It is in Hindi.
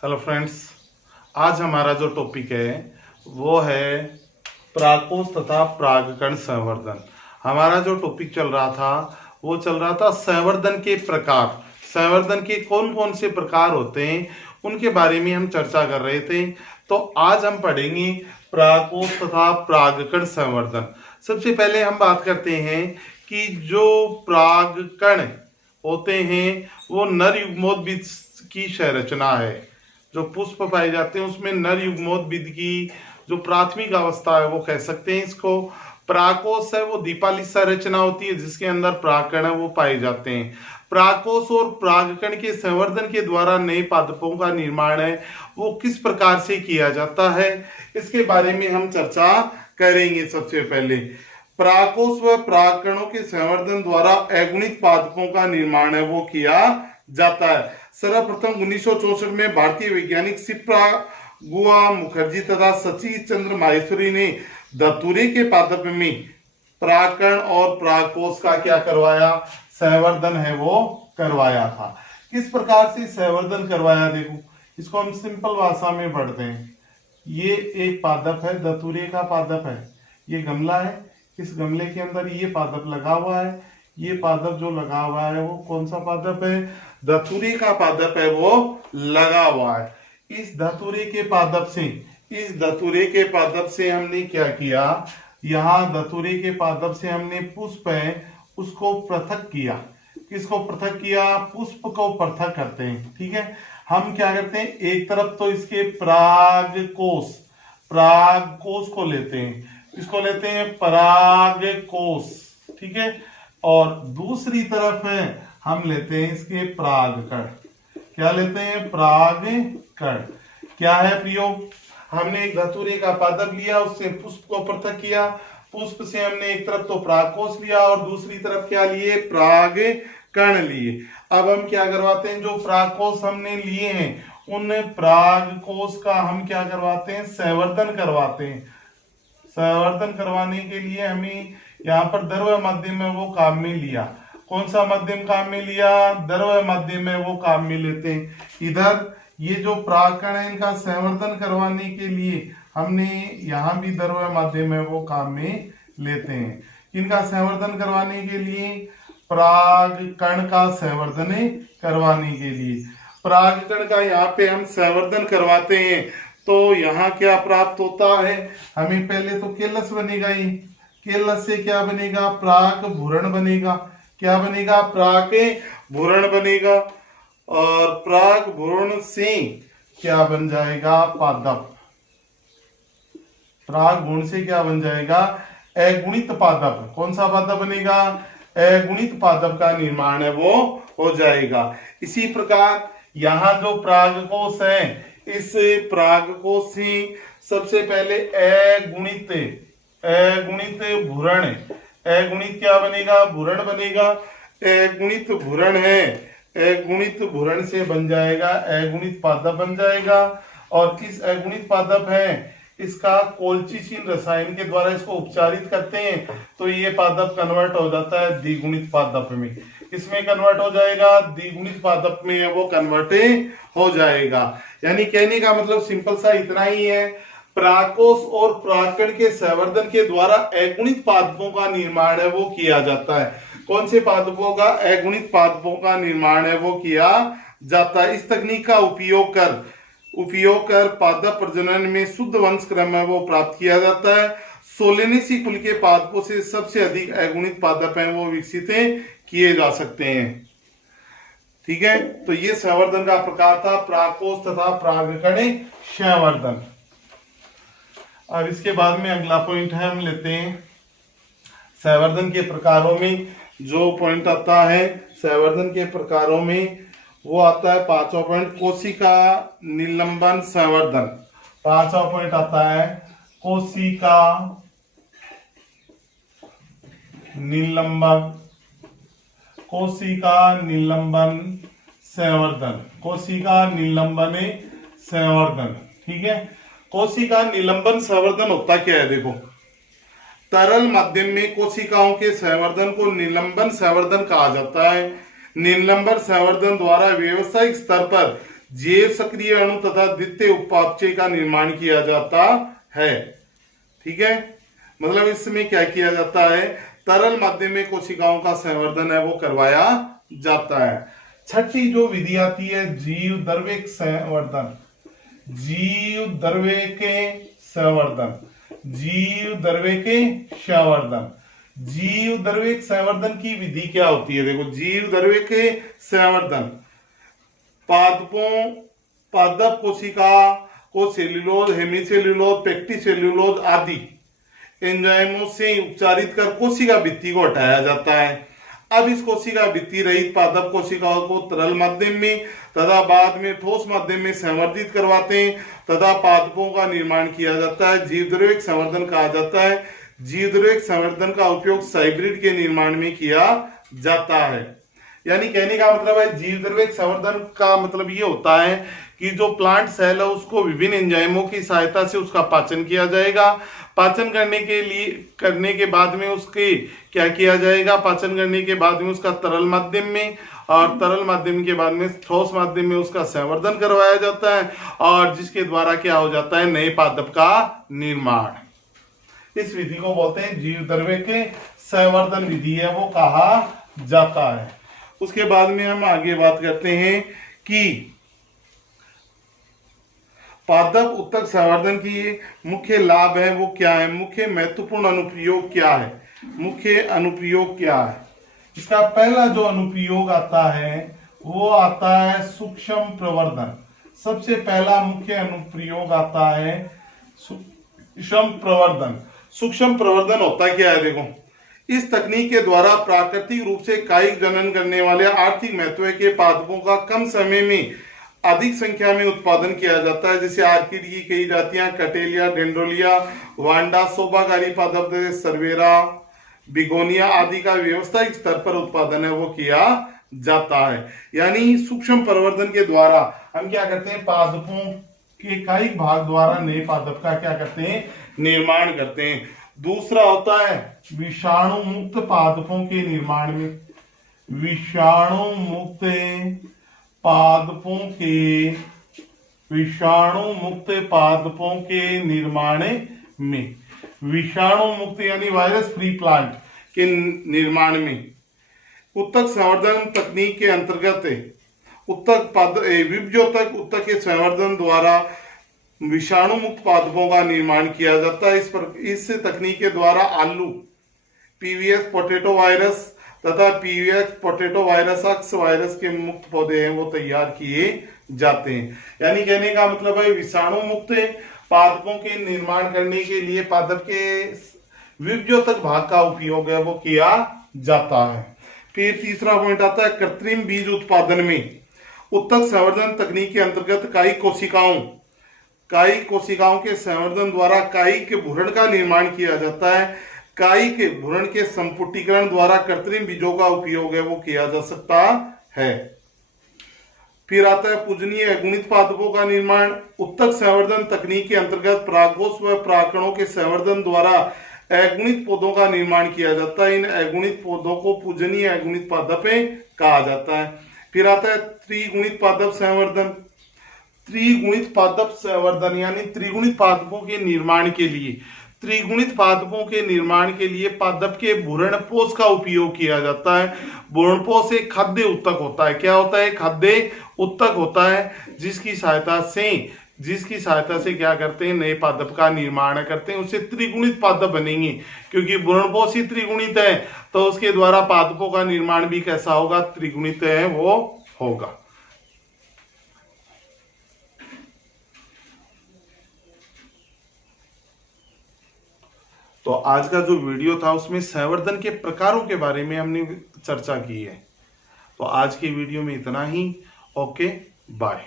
हेलो फ्रेंड्स, आज हमारा जो टॉपिक है वो है प्राकोष तथा परागकण संवर्धन। हमारा जो टॉपिक चल रहा था वो चल रहा था संवर्धन के प्रकार। संवर्धन के कौन कौन से प्रकार होते हैं उनके बारे में हम चर्चा कर रहे थे। तो आज हम पढ़ेंगे प्राकोष तथा परागकण संवर्धन। सबसे पहले हम बात करते हैं कि जो परागकण होते हैं वो नर युग्मोद्भिद की संरचना है। जो पुष्प पाए जाते हैं उसमें नर युग्मोद्भिद की जो प्राथमिक अवस्था है वो कह सकते हैं इसको। पराकोष है वो दीपाली संरचना होती है जिसके अंदर परागकण है वो पाए जाते हैं। पराकोष और परागकण के संवर्धन के द्वारा नए पादपों का निर्माण है वो किस प्रकार से किया जाता है, इसके बारे में हम चर्चा करेंगे। सबसे पहले पराकोष व परागकणों के संवर्धन द्वारा अगुणित पादपों का निर्माण है वो किया जाता है। सर्वप्रथम 1964 में भारतीय वैज्ञानिक शिप्रा गुआ मुखर्जी तथा सचिन चंद्र माहेश्वरी ने धतूरे के पादप में परागकण और परागकोष का क्या करवाया, संवर्धन है वो करवाया था। किस प्रकार से संवर्धन करवाया, देखो इसको हम सिंपल भाषा में पढ़ते हैं। ये एक पादप है, धतूरे का पादप है, ये गमला है, इस गमले के अंदर ये पादप लगा हुआ है। ये पादप जो लगा हुआ है वो कौन सा पादप है, धतूरे का पादप है वो लगा हुआ है। इस धतूरे के पादप से हमने क्या किया, यहाँ धतूरे के पादप से हमने पुष्प है उसको पृथक किया। किसको पृथक किया, पुष्प को पृथक करते हैं। ठीक है, हम क्या करते हैं, एक तरफ तो इसके परागकोष को लेते हैं, इसको लेते हैं परागकोष, ठीक है, और दूसरी तरफ है हम लेते हैं इसके परागकण। क्या लेते हैं, परागकण। क्या है प्रयोग, हमने एक धतूरे का पादप लिया, उससे पुष्प को पृथक किया, पुष्प से हमने एक तरफ तो परागकोष लिया और दूसरी तरफ क्या लिए, परागकण लिए। अब हम क्या करवाते हैं, जो परागकोष हमने लिए हैं उन परागकोष का हम क्या करवाते हैं, संवर्धन करवाते हैं। संवर्धन करवाने के लिए हमें यहाँ पर द्रव्य माध्यम में वो काम में लिया। कौन सा माध्यम काम में लिया, द्रव्य माध्यम में वो काम में लेते हैं। इधर ये जो परागकण है इनका संवर्धन करवाने के लिए हमने यहाँ भी द्रव्य माध्यम में वो काम में लेते हैं। इनका संवर्धन करवाने के लिए, परागकण का संवर्धन करवाने के लिए परागकण का यहाँ पे हम संवर्धन करवाते हैं तो यहाँ क्या प्राप्त होता है, हमें पहले तो केलस बनेगा। ही केलस से क्या बनेगा, पराग भूरण बनेगा। क्या बनेगा, पराग भूरण बनेगा और पराग भूरण से क्या बन जाएगा, पादप। पराग भूरण से क्या बन जाएगा, अगुणित पादप। कौन सा पादप बनेगा, अगुणित पादप का निर्माण है वो हो जाएगा। इसी प्रकार यहाँ जो परागकोष है इस परागकोष से सबसे पहले अगुणित भूरण, अगुणित क्या बनेगा, भूरण बनेगा। अगुणित भूरण है, अगुणित भूरण से बन जाएगा अगुणित पादप बन जाएगा। और इस अगुणित पादप है इसका कोल्चिशील रसायन के द्वारा इसको उपचारित करते हैं तो ये पादप कन्वर्ट हो जाता है द्विगुणित पादप में। इसमें कन्वर्ट हो जाएगा, द्विगुणित पादप में वो कन्वर्ट हो जाएगा। यानी कहने का मतलब सिंपल सा इतना ही है, परागकोष और परागकण के संवर्धन के द्वारा अगुणित पादपों का निर्माण है वो किया जाता है। कौन से पादपों का, अगुणित पादपों का निर्माण है वो किया जाता है। इस तकनीक का उपयोग कर पादप प्रजनन में शुद्ध वंश क्रम है वो प्राप्त किया जाता है। सोलेनेसी कुल के पादपों से सबसे अधिक अगुणित पादप हैं वो विकसित किए जा सकते हैं। ठीक है, तो ये संवर्धन का प्रकार था, परागकोष तथा परागकण संवर्धन। अब इसके बाद में अगला पॉइंट है, हम लेते हैं संवर्धन के प्रकारों में जो पॉइंट आता है, संवर्धन के प्रकारों में वो आता है पांचवा पॉइंट, कोशिका निलंबन संवर्धन। पांचवा पॉइंट आता है कोशिका निलंबन संवर्धन। कोशिका निलंबन संवर्धन, ठीक है। कोशिका निलंबन संवर्धन होता क्या है, देखो तरल माध्यम में कोशिकाओं के संवर्धन को निलंबन संवर्धन कहा जाता है। निलंबन संवर्धन द्वारा व्यावसायिक स्तर पर जैव सक्रिय अणु तथा द्वितीय उपापचय का निर्माण किया जाता है। ठीक है, मतलब इसमें क्या किया जाता है, तरल माध्यम में कोशिकाओं का संवर्धन है वो करवाया जाता है। छठी जो विधि आती है जीव द्रव्यक संवर्धन, जीव द्रव्य के संवर्धन, जीव द्रव्य के संवर्धन। जीव द्रव्यक संवर्धन की विधि क्या होती है, देखो जीव द्रव्य के संवर्धन पादप कोशिका को सेल्यूलोज, हेमीसेल्यूलोज, पेक्टिसेल्यूलोज आदि एंजाइमों से उपचारित कर कोशिका भित्ति को हटाया जाता है। अब इस कोशिका भित्ति रहित पादप कोशिकाओं को तरल माध्यम में तथा बाद में ठोस माध्यम में संवर्धित करवाते हैं तथा पादपों का निर्माण किया जाता है। जीवद्रव्यक संवर्धन कहा जाता है। जीवद्रव्यक संवर्धन का उपयोग हाइब्रिड के निर्माण में किया जाता है। यानी कहने का मतलब है जीवद्रव्यक संवर्धन का मतलब ये होता है कि जो प्लांट सेल है उसको विभिन्न एंजाइमों की सहायता से उसका पाचन किया जाएगा। पाचन करने के बाद में उसके क्या किया जाएगा, पाचन करने के बाद में उसका तरल माध्यम में और तरल माध्यम के बाद में ठोस माध्यम में उसका संवर्धन करवाया जाता है और जिसके द्वारा क्या हो जाता है, नए पादप का निर्माण। इस विधि को बोलते हैं जीवद्रव्य के संवर्धन विधि है वो कहा जाता है। उसके बाद में हम आगे बात करते हैं कि पादप उत्तक संवर्धन की मुख्य लाभ है वो क्या है, मुख्य महत्वपूर्ण अनुप्रयोग क्या है, मुख्य अनुप्रयोग क्या है। इसका पहला जो अनुप्रयोग आता है वो आता है सूक्ष्म प्रवर्धन। सबसे पहला मुख्य अनुप्रयोग आता है सूक्ष्म प्रवर्धन। सूक्ष्म प्रवर्धन होता क्या है, देखो इस तकनीक के द्वारा प्राकृतिक रूप से कायिक जनन करने वाले आर्थिक महत्व के पादपों का कम समय में अधिक संख्या में उत्पादन किया जाता है। जैसे आर्किड की कई जातियां, कटेलिया, डेंड्रोलिया, वांडा, शोभाकारी पादप सर्वेरा, बिगोनिया आदि का व्यवसायिक स्तर पर उत्पादन है वो किया जाता है। यानी सूक्ष्म प्रवर्धन के द्वारा हम क्या करते हैं, पादपों के कायिक भाग द्वारा नए पादप का क्या करते हैं, निर्माण करते हैं। दूसरा होता है विषाणु मुक्त पादपों के निर्माण में, विषाणु मुक्त पादपों के निर्माण में, विषाणु मुक्त यानी वायरस फ्री प्लांट के निर्माण में उत्तक संवर्धन तकनीक के अंतर्गत विभ्योतक उत्तक के संवर्धन द्वारा विषाणु मुक्त पादपों का निर्माण किया जाता है। इस तकनीक के द्वारा आलू, पीवीएस पोटैटो वायरस तथा पीवीएस पोटैटो वायरस अक्स वायरस के मुक्त पौधे हैं वो तैयार किए जाते हैं। यानी कहने का मतलब है विषाणु मुक्त पादपों के निर्माण करने के लिए पादप के विभ्योतक भाग का उपयोग है वो किया जाता है। फिर तीसरा पॉइंट आता है कृत्रिम बीज उत्पादन में उत्तक संवर्धन तकनीक के अंतर्गत कायिक कोशिकाओं के संवर्धन द्वारा कायिक भ्रूण का निर्माण किया जाता है। कायिक भ्रूण के संपुटीकरण द्वारा कृत्रिम बीजों का उपयोग है वो किया जा सकता है। फिर आता है पूजनीय अगुणित पादपों का निर्माण। उत्तक संवर्धन तकनीक के अंतर्गत परागकोश व परागकणों के संवर्धन द्वारा अगुणित पौधों का निर्माण किया जाता है। इन अगुणित पौधों को पूजनीय अगुणित पादप कहा जाता है। फिर आता है त्रिगुणित पादप संवर्धन। त्रिगुणित पादप संवर्धन यानी त्रिगुणित पादपों के निर्माण के लिए पादप के भ्रूणपोष का उपयोग किया जाता है। भ्रूणपोष एक खाद्य उत्तक होता है। क्या होता है, खाद्य उत्तक होता है जिसकी सहायता से क्या करते हैं, नए पादप का निर्माण करते हैं। उससे त्रिगुणित पादप बनेंगे क्योंकि भ्रूणपोष ही त्रिगुणित है तो उसके द्वारा पादपों का निर्माण भी कैसा होगा, त्रिगुणित है वो होगा। तो आज का जो वीडियो था उसमें संवर्धन के प्रकारों के बारे में हमने चर्चा की है। तो आज के वीडियो में इतना ही। Okay, bye.